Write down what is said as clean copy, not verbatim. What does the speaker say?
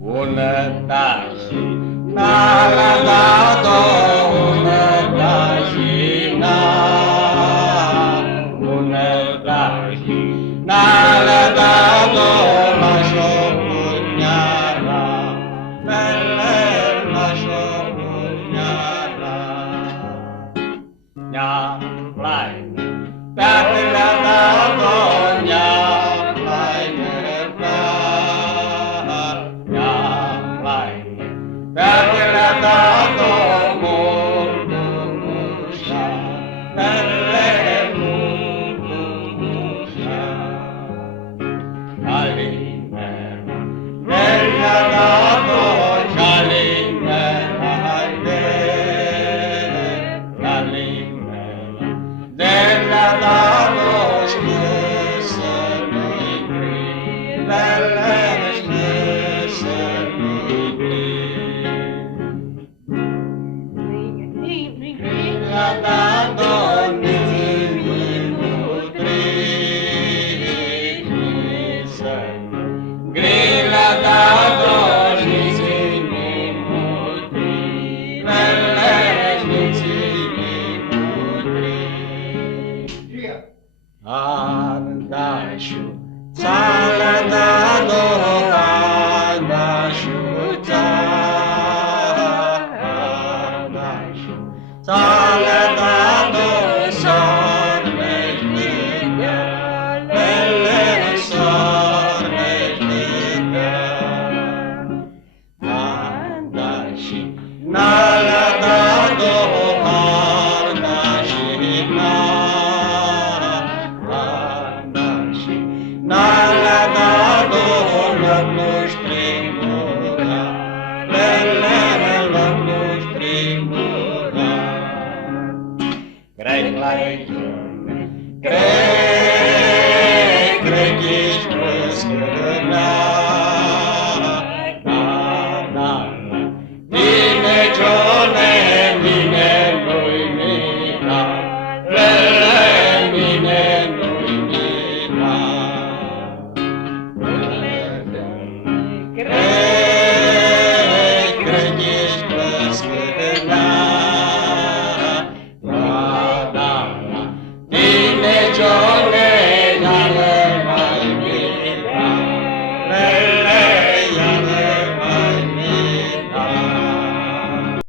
Unătași, n-a dat-o unătași, unătași, n-a dat-o la șopuneara, la șopuneara. Nea plaină, pe-a le-a dat-o, nea plaină, pe-a le-a dat-o multă mușa, pe-le multă mușa. Calimera, le-a dat-o calimera, calimera, le-a dat-o scârsă-lui gri, scârsă-lui gri. Le-a dat-o nimănui gri, le-a dat-o Ardașu, ți-a dat-o, Ardașu, Ardașu, ți-a dat-o sormeșnică, pele sormeșnică. Ardași, n-a dat-o, Ardași, n-a dat-o loc-nuși prin gura, loc-nuși prin gura. Cred că ești bruscă,